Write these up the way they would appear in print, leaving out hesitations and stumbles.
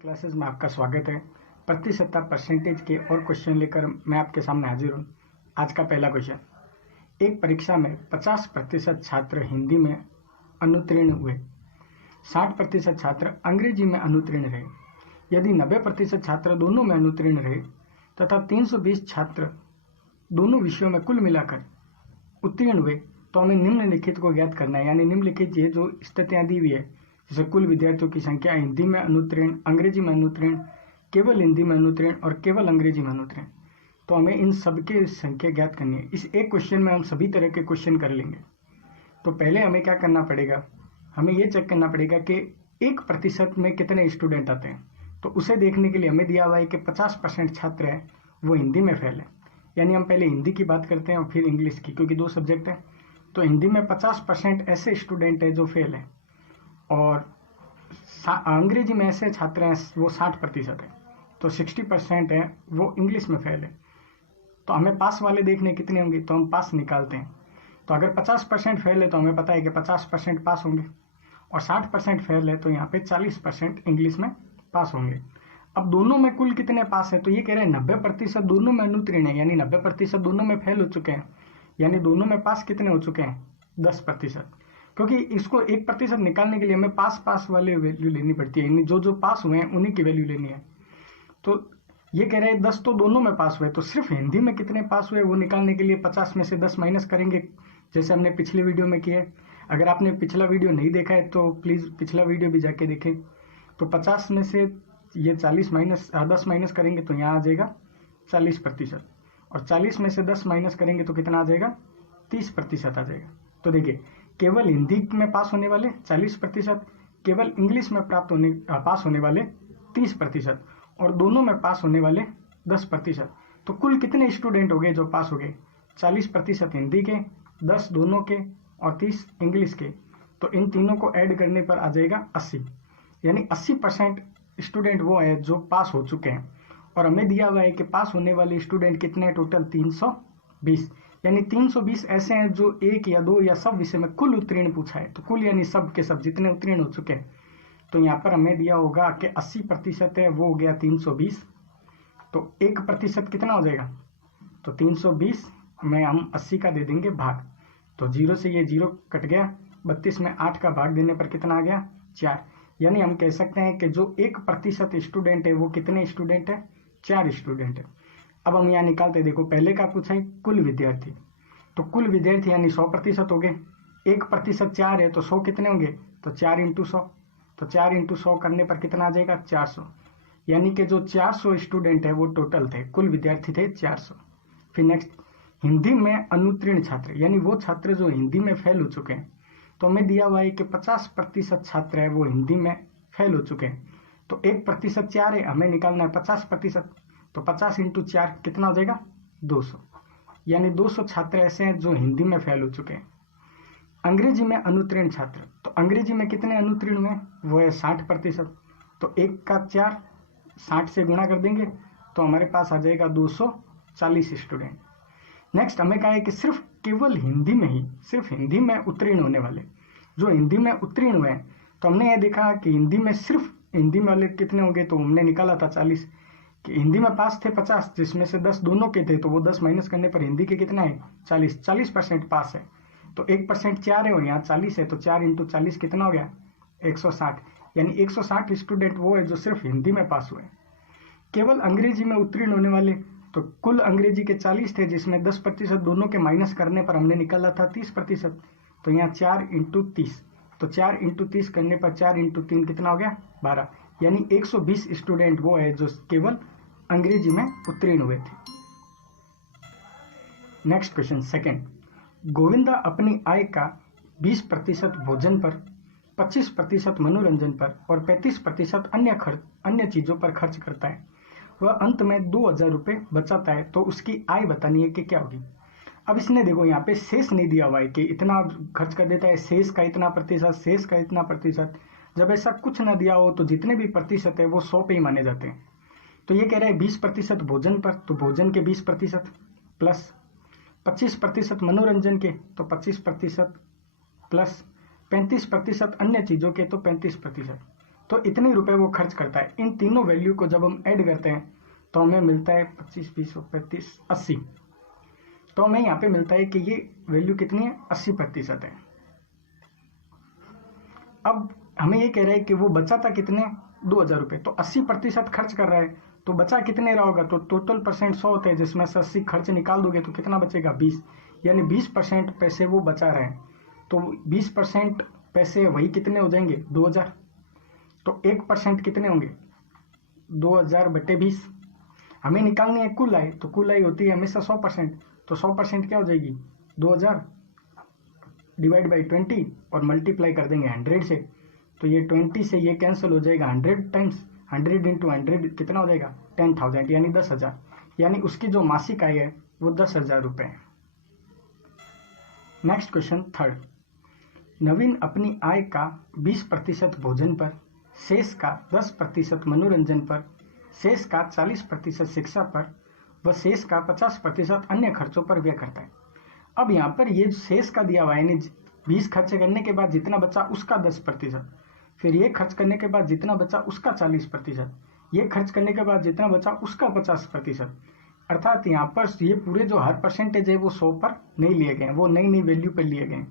Classes में आपका स्वागत है। प्रतिशतता परसेंटेज के और क्वेश्चन लेकर मैं आपके सामने हाजिर हूँ। आज का पहला क्वेश्चन, एक परीक्षा में 50% छात्र हिंदी में अनुत्तीर्ण हुए, 60% छात्र अंग्रेजी में अनुत्तीर्ण रहे। यदि 90% छात्र दोनों में अनुत्तीर्ण रहे तथा 320 छात्र दोनों विषयों में कुल मिलाकर उत्तीर्ण हुए तो हमें निम्नलिखित को ज्ञात करना है। यानी निम्नलिखित ये जो स्थितियाँ दी हुई है, जैसे कुल विद्यार्थियों की संख्या, हिंदी में अनुत्तीर्ण, अंग्रेजी में अनुत्तीर्ण, केवल हिंदी में अनुत्तीर्ण और केवल अंग्रेजी में अनुत्तीर्ण, तो हमें इन सब की संख्या ज्ञात करनी है। इस एक क्वेश्चन में हम सभी तरह के क्वेश्चन कर लेंगे। तो पहले हमें क्या करना पड़ेगा, हमें ये चेक करना पड़ेगा कि 1% में कितने स्टूडेंट आते हैं। तो उसे देखने के लिए हमें दिया हुआ है कि 50% छात्र हैं वो हिंदी में फेल है। यानी हम पहले हिंदी की बात करते हैं और फिर इंग्लिश की, क्योंकि दो सब्जेक्ट हैं। तो हिंदी में 50% ऐसे स्टूडेंट हैं जो फेल है और अंग्रेजी में ऐसे छात्र हैं वो 60% है। तो 60% है वो इंग्लिश में फेल है। तो हमें पास वाले देखने कितने होंगे, तो हम पास निकालते हैं। तो अगर 50% फेल है तो हमें पता है कि 50% पास होंगे, और 60% फेल है तो यहाँ पे 40% इंग्लिश में पास होंगे। अब दोनों में कुल कितने पास है, तो ये कह रहे हैं 90% दोनों में अनुत्तीर्ण है, यानी 90% दोनों में फेल हो चुके हैं। यानी दोनों में पास कितने हो चुके हैं, 10%। क्योंकि इसको 1% निकालने के लिए हमें पास वाले वैल्यू लेनी पड़ती है, यानी जो पास हुए हैं उन्हीं की वैल्यू लेनी है। तो ये कह रहे हैं 10 तो दोनों में पास हुए, तो सिर्फ हिंदी में कितने पास हुए वो निकालने के लिए 50 में से 10 माइनस करेंगे, जैसे हमने पिछले वीडियो में किया है। अगर आपने पिछला वीडियो नहीं देखा है तो प्लीज़ पिछला वीडियो भी जाके देखें। तो 50 में से ये 10 माइनस करेंगे तो यहाँ आ जाएगा 40%, और 40 में से 10 माइनस करेंगे तो कितना आ जाएगा, 30% आ जाएगा। तो देखिए, केवल हिंदी में पास होने वाले 40%, केवल इंग्लिश में पास होने वाले 30%, और दोनों में पास होने वाले 10%। तो कुल कितने स्टूडेंट हो गए जो पास हो गए, 40% हिंदी के, 10 दोनों के और 30 इंग्लिश के। तो इन तीनों को ऐड करने पर आ जाएगा 80, यानी 80% स्टूडेंट वो है जो पास हो चुके हैं। और हमें दिया हुआ है कि पास होने वाले स्टूडेंट कितने हैं, टोटल 320, यानी 320 ऐसे हैं जो एक या दो या सब विषय में कुल उत्तीर्ण पूछा है। तो कुल यानी सब के सब जितने उत्तीर्ण हो चुके हैं। तो यहाँ पर हमें दिया होगा कि 80% है, वो हो गया 320। तो 1% कितना हो जाएगा, तो 320 में हम 80 का दे देंगे भाग। तो 0 से ये 0 कट गया, 32 में 8 का भाग देने पर कितना आ गया, 4। यानी हम कह सकते हैं कि जो 1% स्टूडेंट है वो कितने स्टूडेंट है, 4 स्टूडेंट है। अब हम यहाँ निकालते, देखो पहले का पूछा है कुल विद्यार्थी, तो कुल विद्यार्थी यानी 100% हो गए। 1% 4 है तो 100 कितने होंगे, तो 4 × 100, तो 4 × 100 करने पर कितना आ जाएगा, 400। यानी कि जो 400 स्टूडेंट है वो टोटल थे, कुल विद्यार्थी थे 400। फिर नेक्स्ट, हिंदी में अनुत्तीर्ण छात्र, यानी वो छात्र जो हिंदी में फेल हो चुके हैं। तो हमें दिया हुआ है कि 50% छात्र है वो हिंदी में फेल हो चुके हैं। तो 1% 4 है, हमें निकालना है 50%। तो 50 × 4 कितना हो जाएगा, 200, यानी 200 छात्र ऐसे हैं जो हिंदी में फेल हो चुके हैं। अंग्रेजी में अनुत्तीर्ण छात्र, तो अंग्रेजी में कितने अनुत्तीर्ण हुए, वो है 60%। तो 1 का 4, 60 से गुणा कर देंगे तो हमारे पास आ जाएगा 240 स्टूडेंट। नेक्स्ट हमें कहा है कि सिर्फ केवल हिंदी में ही, सिर्फ हिंदी में उत्तीर्ण होने वाले, जो हिंदी में उत्तीर्ण हुए हैं। तो हमने ये देखा कि हिंदी में सिर्फ हिंदी में वाले कितने होंगे, तो हमने निकाला था 40, कि हिंदी में पास थे 50, जिसमें से 10 दोनों के थे, तो वो 10 माइनस करने पर हिंदी के कितना है, 40% पास है। तो 1% 4 है और यहाँ 40 है, तो 4 × 40 कितना हो गया, 160। यानी 160 स्टूडेंट वो है जो सिर्फ हिंदी में पास हुए। केवल अंग्रेजी में उत्तीर्ण होने वाले, तो कुल अंग्रेजी के 40 थे, जिसमें 10% दोनों के माइनस करने पर हमने निकाला था 30%। तो यहाँ 4 × 30, तो 4 × 30 करने पर 4 × 3 कितना हो गया, 12। यानी 120 स्टूडेंट वो है जो केवल अंग्रेजी में उत्तीर्ण हुए थे। नेक्स्ट क्वेश्चन सेकंड, गोविंदा अपनी आय का 20% भोजन पर, 25% मनोरंजन पर और 35% अन्य चीजों पर खर्च करता है। वह अंत में 2000 रुपये बचाता है, तो उसकी आय बतानी है कि क्या होगी। अब इसने देखो यहाँ पे शेष नहीं दिया हुआ है कि इतना खर्च कर देता है, शेष का इतना प्रतिशत, शेष का इतना प्रतिशत। जब ऐसा कुछ ना दिया हो तो जितने भी प्रतिशत है वो 100 पे ही माने जाते हैं। तो ये कह रहे हैं 20% भोजन पर, तो भोजन के 20% प्लस 25% मनोरंजन के, तो 25% प्लस 35% अन्य चीज़ों के, तो 35%। तो इतने रुपए वो खर्च करता है। इन तीनों वैल्यू को जब हम ऐड करते हैं तो हमें मिलता है 25, 20, 35, 80। तो हमें यहाँ पे मिलता है कि ये वैल्यू कितनी है, 80% है। अब हमें ये कह रहा है कि वो बचा था कितने, 2000 रुपये। तो 80% खर्च कर रहा है, तो बचा कितने रहा होगा, तो टोटल परसेंट 100 होते हैं, जिसमें से 80 खर्च निकाल दोगे तो कितना बचेगा, 20। यानी 20% पैसे वो बचा रहे हैं। तो 20% पैसे वही कितने हो जाएंगे, 2000। तो 1% कितने होंगे, 2000 बटे 20। हमें निकालनी है कुल आय, तो कुल आय होती है हमेशा 100%। तो 100% क्या हो जाएगी, 2000 डिवाइड बाई 20 और मल्टीप्लाई कर देंगे 100 से। तो ये 20 से ये कैंसिल हो जाएगा 100 टाइम्स, 100 इंटू 100 कितना हो जाएगा, 10,000 यानी 10,000। यानी उसकी जो मासिक आय है वो 10,000 रुपये है। नेक्स्ट क्वेश्चन थर्ड, नवीन अपनी आय का 20% भोजन पर, शेष का 10% मनोरंजन पर, शेष का 40% शिक्षा पर व शेष का 50% अन्य खर्चों पर व्यय करता है। अब यहाँ पर ये शेष का दिया हुआ है, यानी 20 खर्च करने के बाद जितना बचा उसका 10%, फिर ये खर्च करने के बाद जितना बचा उसका 40%, ये खर्च करने के बाद जितना बचा उसका 50%। अर्थात यहाँ पर ये पूरे जो हर परसेंटेज है वो 100 पर नहीं लिए गए, वो नई नई वैल्यू पर लिए गए।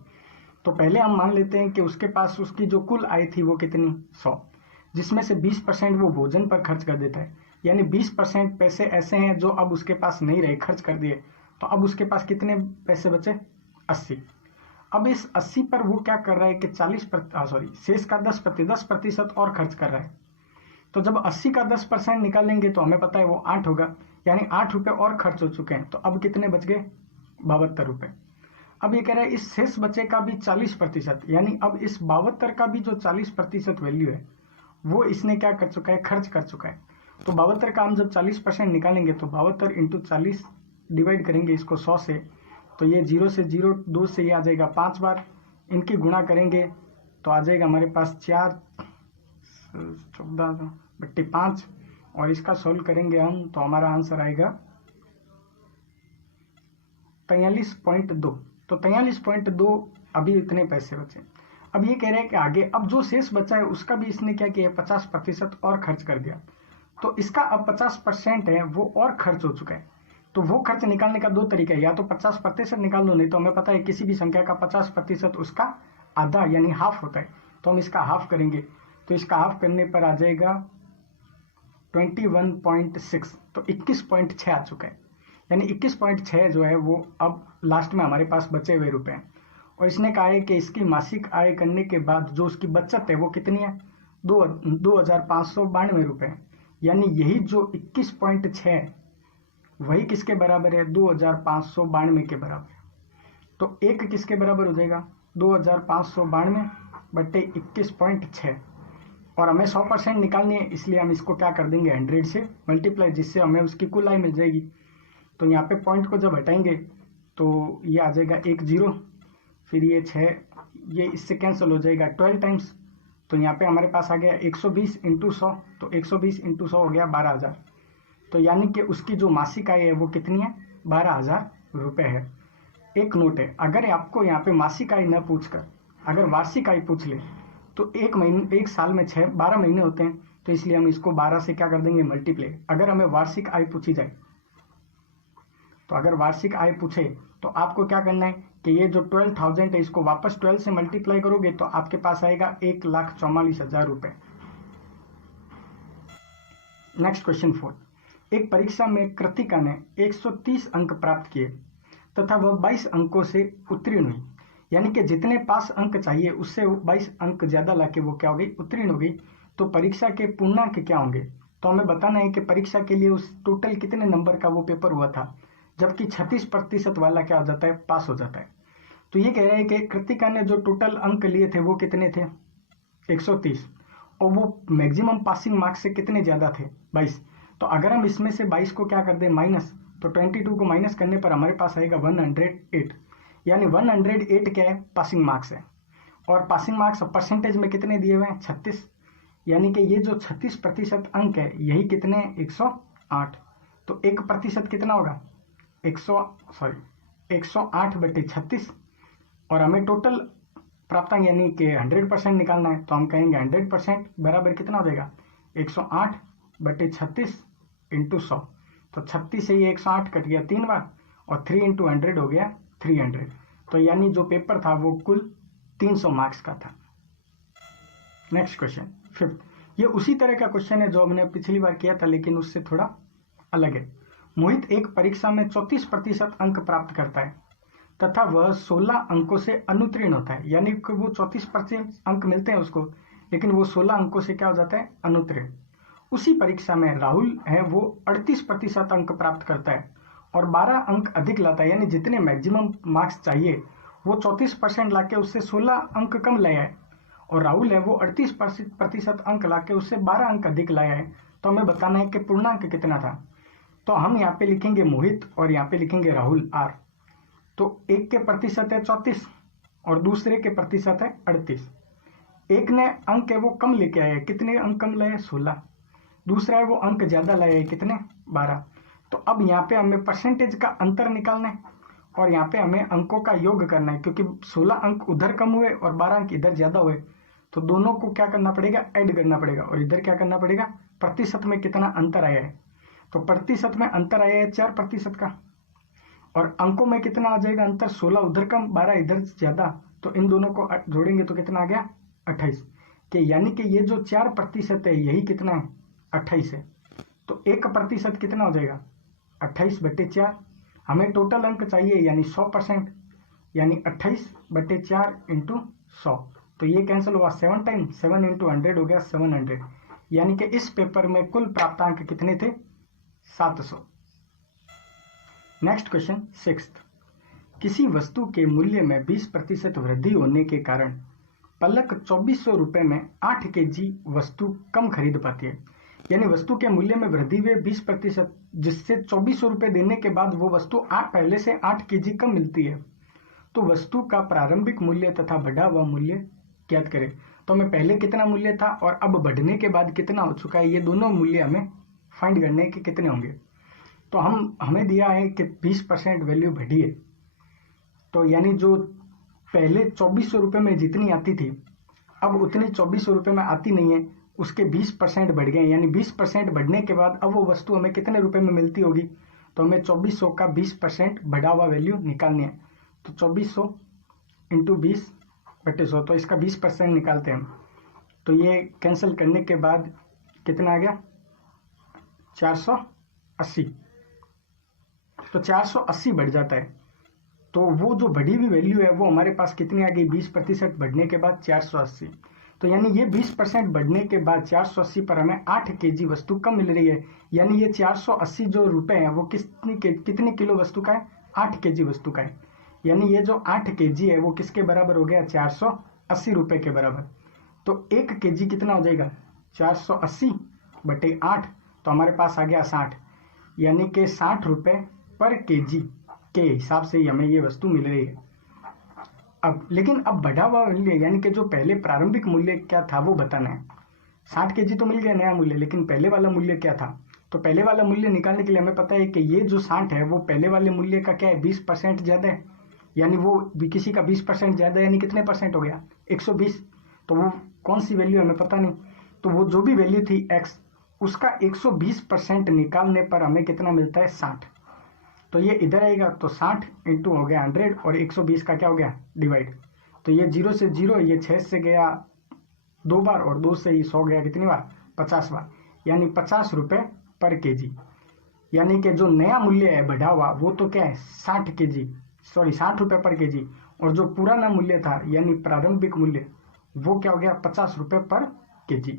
तो पहले हम मान लेते हैं कि उसके पास उसकी जो कुल आय थी वो कितनी, 100, जिसमें से 20% वो भोजन पर खर्च कर देता है। यानी 20% पैसे ऐसे हैं जो अब उसके पास नहीं रहे, खर्च कर दिए। तो अब उसके पास कितने पैसे बचे, 80। अब इस 80 पर वो क्या कर रहा है कि शेष का 10% और खर्च कर रहा है। तो जब 80 का 10% निकालेंगे तो हमें पता है वो 8 होगा, यानी 8 रुपये और खर्च हो चुके हैं। तो अब कितने बच गए, 72 रुपये। अब ये कह रहा है इस शेष बचे का भी 40%, यानी अब इस 72 का भी जो 40% वैल्यू है वो इसने क्या कर चुका है, खर्च कर चुका है। तो 72 का हम जब 40% निकालेंगे तो 72 इंटू 40 डिवाइड करेंगे इसको 100 से, तो ये 0 से 0, 2 से ये आ जाएगा 5 बार, इनकी गुणा करेंगे तो आ जाएगा हमारे पास 4, 14 बट्टे 5, और इसका सोल्व करेंगे हम तो हमारा आंसर आएगा 43.2। तो 43.2 अभी इतने पैसे बचे। अब ये कह रहे हैं कि आगे अब जो शेष बचा है उसका भी इसने क्या किया, 50% और खर्च कर दिया। तो इसका अब 50% है वो और खर्च हो चुका है। तो वो खर्च निकालने का दो तरीका है, या तो 50% निकाल लो, नहीं तो हमें पता है किसी भी संख्या का 50% उसका आधा यानी हाफ होता है। तो हम इसका हाफ करेंगे, तो इसका हाफ करने पर आ जाएगा 21.6। तो 21.6 आ चुका है, यानी 21.6 जो है वो अब लास्ट में हमारे पास बचे हुए रुपए हैं। और इसने कहा है कि इसकी मासिक आय करने के बाद जो उसकी बचत है वो कितनी है, 2,592 रुपये। यानी यही जो 21.6 वही किसके बराबर है, 2,592 के बराबर। तो एक किसके बराबर हो जाएगा, 2,592 बटे 21.6। और हमें 100% निकालनी है, इसलिए हम इसको क्या कर देंगे 100 से मल्टीप्लाई, जिससे हमें उसकी कुल आय मिल जाएगी। तो यहाँ पे पॉइंट को जब हटाएंगे तो ये आ जाएगा 1 0, फिर ये 6, ये इससे कैंसिल हो जाएगा 12 टाइम्स। तो यहाँ पे हमारे पास आ गया 120 इंटू 100, तो 120 इंटू 100 हो गया 12,000। तो यानी कि उसकी जो मासिक आय है वो कितनी है, 12,000 रुपये है। एक नोट है, अगर आपको यहाँ पे मासिक आय न पूछकर अगर वार्षिक आय पूछ ले तो एक साल में 12 महीने होते हैं, तो इसलिए हम इसको 12 से क्या कर देंगे मल्टीप्लाई। अगर हमें वार्षिक आय पूछी जाए तो अगर वार्षिक आय पूछे तो आपको क्या करना है कि ये जो 12,000 है इसको वापस 12 से मल्टीप्लाई करोगे तो आपके पास आएगा 1,44,000 रुपये। नेक्स्ट क्वेश्चन 4, एक परीक्षा में कृतिका ने 130 अंक प्राप्त किए तथा वह 22 अंकों से उत्तीर्ण हुई। यानी कि जितने पास अंक चाहिए उससे 22 अंक ज्यादा लाके वो क्या हो गई, उत्तीर्ण हो गई। तो परीक्षा के पूर्णांक क्या होंगे, तो हमें बताना है कि परीक्षा के लिए उस टोटल कितने नंबर का वो पेपर हुआ था, जबकि 36% वाला क्या हो जाता है, पास हो जाता है। तो ये कह रहे हैं कि कृतिका ने जो टोटल अंक लिए थे वो कितने थे, 130, और वो मैक्सिमम पासिंग मार्क्स से कितने ज्यादा थे, 22। तो अगर हम इसमें से 22 को क्या कर दें माइनस, तो 22 को माइनस करने पर हमारे पास आएगा 108। यानी 108 क्या है, पासिंग मार्क्स है। और पासिंग मार्क्स परसेंटेज में कितने दिए हुए हैं, 36। यानी कि ये जो 36% अंक है यही कितने, 108। तो 1% कितना होगा, 108 बटे 36। और हमें टोटल प्राप्तांक यानी कि 100% निकालना है, तो हम कहेंगे 100% बराबर कितना हो जाएगा 108/36 × 100। तो 36 से ये 108 कट गया 3 बार और 3 × 100 हो गया 300। तो यानी जो पेपर था वो कुल 300 मार्क्स का था। नेक्स्ट क्वेश्चन 5th, ये उसी तरह का क्वेश्चन है जो हमने पिछली बार किया था लेकिन उससे थोड़ा अलग है। मोहित एक परीक्षा में 34% अंक प्राप्त करता है तथा वह 16 अंकों से अनुत्तीर्ण होता है, यानी कि वो 34% अंक मिलते हैं उसको, लेकिन वो 16 अंकों से क्या हो जाता है अनुत्तीर्ण। उसी परीक्षा में राहुल है वो 38% अंक प्राप्त करता है और 12 अंक अधिक लाता है, यानी जितने मैक्सिमम मार्क्स चाहिए वो 34% लाके उससे 16 अंक कम लाया है, और राहुल है वो 38% अंक लाके उससे 12 अंक अधिक लाया है। तो हमें बताना है कि पूर्णांक कितना था। तो हम यहाँ पे लिखेंगे मोहित और यहाँ पे लिखेंगे राहुल आर। तो एक के प्रतिशत है 34 और दूसरे के प्रतिशत है 38। एक ने अंक है वो कम लेके आया है, कितने अंक कम लाए 16। दूसरा है वो अंक ज्यादा लाया है, कितने 12। तो अब यहाँ पे हमें परसेंटेज का अंतर निकालना है और यहाँ पे हमें अंकों का योग करना है, क्योंकि 16 अंक उधर कम हुए और 12 अंक इधर ज्यादा हुए, तो दोनों को क्या करना पड़ेगा ऐड करना पड़ेगा, और इधर क्या करना पड़ेगा प्रतिशत में कितना अंतर आया है। तो प्रतिशत में अंतर आया है 4% का, और अंकों में कितना आ जाएगा अंतर 16 उधर कम 12 इधर ज्यादा, तो इन दोनों को जोड़ेंगे तो कितना आ गया 28 के, यानी कि ये जो 4% है यही कितना है 28 है। तो 1% कितना हो जाएगा 28/4। हमें टोटल अंक चाहिए यानी 100%, यानी 28/4 × 100। तो ये कैंसिल हुआ 7 टाइम्स, 7 × 100 हो गया 700, यानी कि इस पेपर में कुल प्राप्तांक कितने थे 700। नेक्स्ट क्वेश्चन 6th, किसी वस्तु के मूल्य में 20% वृद्धि होने के कारण पलक 2400 रुपए में 8 kg वस्तु कम खरीद पाती है, यानी वस्तु के मूल्य में वृद्धि हुई 20%, जिससे 2400 रुपए देने के बाद वो वस्तु पहले से 8 kg कम मिलती है। तो वस्तु का प्रारंभिक मूल्य तथा बढ़ा हुआ मूल्य ज्ञात करें। तो हमें पहले कितना मूल्य था और अब बढ़ने के बाद कितना हो चुका है, ये दोनों मूल्य हमें फाइंड करने के कितने होंगे। तो हमें दिया है कि 20% वैल्यू बढ़ी है, तो यानी जो पहले 2400 रुपये में जितनी आती थी अब उतनी 2400 रुपये में आती नहीं है, उसके 20% बढ़ गए, यानी 20% बढ़ने के बाद अब वो वस्तु हमें कितने रुपए में मिलती होगी। तो हमें 2400 का 20% बढ़ा हुआ वैल्यू निकालनी है। तो 2400 × 20/100, तो इसका 20% निकालते हैं हम। तो ये कैंसिल करने के बाद कितना आ गया 480। तो 480 बढ़ जाता है, तो वो जो बढ़ी हुई वैल्यू है वो हमारे पास कितनी आ गई 20% बढ़ने के बाद 480। तो यानी ये 20% बढ़ने के बाद 480 पर हमें 8 kg वस्तु कम मिल रही है, यानी ये 480 जो रुपए हैं वो कितनी किलो वस्तु का है 8 kg वस्तु का है, यानी ये जो 8 kg है वो किसके बराबर हो गया 480 रुपए के बराबर। तो 1 kg कितना हो जाएगा 480/8, तो हमारे पास आ गया 60, यानी कि 60 रुपए पर kg के हिसाब से हमें ये वस्तु मिल रही है। अब लेकिन अब बढ़ा हुआ मूल्य यानी कि जो पहले प्रारंभिक मूल्य क्या था वो बताना है। 60 kg तो मिल गया नया मूल्य, लेकिन पहले वाला मूल्य क्या था। तो पहले वाला मूल्य निकालने के लिए हमें पता है कि ये जो 60 है वो पहले वाले मूल्य का क्या है 20% ज्यादा है, यानी वो भी किसी का 20% ज्यादा है, यानी कितने परसेंट हो गया 120। तो वो कौन सी वैल्यू हमें पता नहीं, तो वो जो भी वैल्यू थी x उसका 120% निकालने पर हमें कितना मिलता है 60। तो ये इधर आएगा तो 60 × हो गया 100 और 120 का क्या हो गया डिवाइड। तो ये 0 से 0, ये 6 से गया 2 बार और 2 से ही 100 गया कितनी बार 50 बार, यानी 50 रुपए पर kg। यानी कि जो नया मूल्य है बढ़ा हुआ वो तो क्या है 60 रुपए पर kg, और जो पुराना मूल्य था यानी प्रारंभिक मूल्य वो क्या हो गया 50 रुपए पर kg।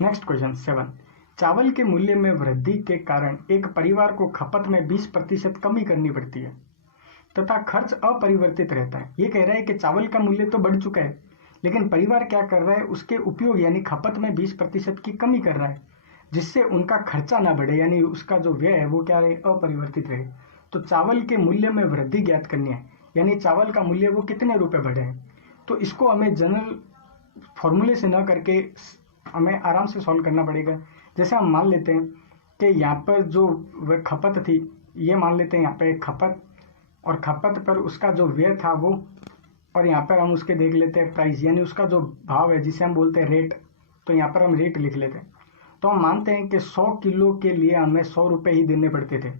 नेक्स्ट क्वेश्चन 7, चावल के मूल्य में वृद्धि के कारण एक परिवार को खपत में 20% कमी करनी पड़ती है तथा खर्च अपरिवर्तित रहता है। ये कह रहा है कि चावल का मूल्य तो बढ़ चुका है, लेकिन परिवार क्या कर रहा है उसके उपयोग यानी खपत में 20% की कमी कर रहा है, जिससे उनका खर्चा ना बढ़े, यानी उसका जो व्यय है वो क्या रहे अपरिवर्तित रहे। तो चावल के मूल्य में वृद्धि ज्ञात करनी है, यानी चावल का मूल्य वो कितने रुपए बढ़े हैं। तो इसको हमें जनरल फॉर्मूले से न करके हमें आराम से सॉल्व करना पड़ेगा। जैसे हम मान लेते हैं कि यहाँ पर जो वह खपत थी, ये मान लेते हैं यहाँ पे खपत, और खपत पर उसका जो व्यय था वो और यहाँ पर हम उसके देख लेते हैं प्राइस, यानी उसका जो भाव है जिसे हम बोलते हैं रेट। तो यहाँ पर हम रेट लिख लेते हैं। तो हम मानते हैं कि 100 किलो के लिए हमें 100 रुपये ही देने पड़ते थे।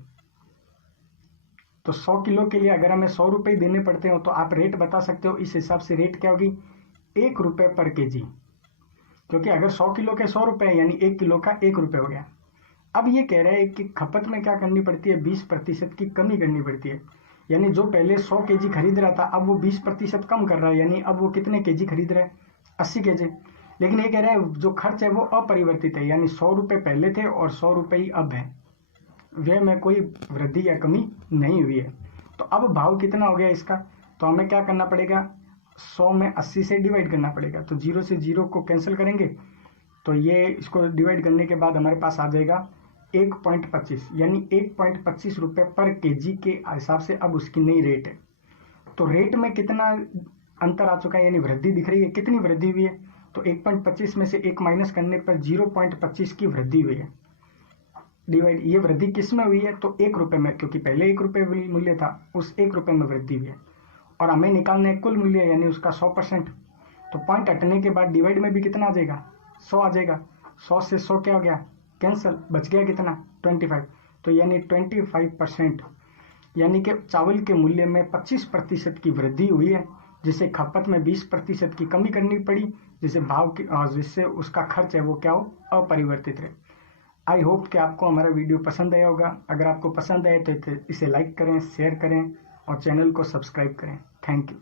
तो 100 किलो के लिए अगर हमें 100 रुपये ही देने पड़ते हो तो आप रेट बता सकते हो। इस हिसाब से रेट क्या होगी, 1 रुपये पर केजी, क्योंकि अगर 100 किलो के 100 रुपये यानी 1 किलो का 1 रुपये हो गया। अब ये कह रहा है कि खपत में क्या करनी पड़ती है, 20% की कमी करनी पड़ती है। यानी जो पहले 100 केजी खरीद रहा था अब वो 20% कम कर रहा है, यानी अब वो कितने केजी खरीद रहा है, 80 केजी। लेकिन ये कह रहा है जो खर्च है वो अपरिवर्तित है, यानी 100 रुपये पहले थे और 100 रुपये ही अब है, व्यय में कोई वृद्धि या कमी नहीं हुई है। तो अब भाव कितना हो गया इसका, तो हमें क्या करना पड़ेगा, 100 में 80 से डिवाइड करना पड़ेगा। तो 0 से 0 को कैंसिल करेंगे तो ये इसको डिवाइड करने के बाद हमारे पास आ जाएगा 1.25, यानी 1.25 रुपये पर केजी के हिसाब से अब उसकी नई रेट है। तो रेट में कितना अंतर आ चुका है, यानी वृद्धि दिख रही है, कितनी वृद्धि हुई है, तो 1.25 में से 1 माइनस करने पर 0.25 की वृद्धि हुई है। डिवाइड, ये वृद्धि किस में हुई है, तो 1 रुपये में, क्योंकि पहले 1 रुपये मूल्य था, उस 1 रुपये में वृद्धि हुई है। और हमें निकालना है कुल मूल्य, यानी उसका 100%। तो पॉइंट हटने के बाद डिवाइड में भी कितना आ जाएगा, 100 आ जाएगा। 100 से 100 क्या हो गया, कैंसल, बच गया कितना, 25। तो यानी 25%, यानी कि चावल के मूल्य में 25% की वृद्धि हुई है, जिसे खपत में 20% की कमी करनी पड़ी, जिसे भाव की जिससे उसका खर्च है वो क्या हो, अपरिवर्तित रहे। आई होप कि आपको हमारा वीडियो पसंद आया होगा। अगर आपको पसंद आए तो इसे लाइक करें, शेयर करें और चैनल को सब्सक्राइब करें। Thank you.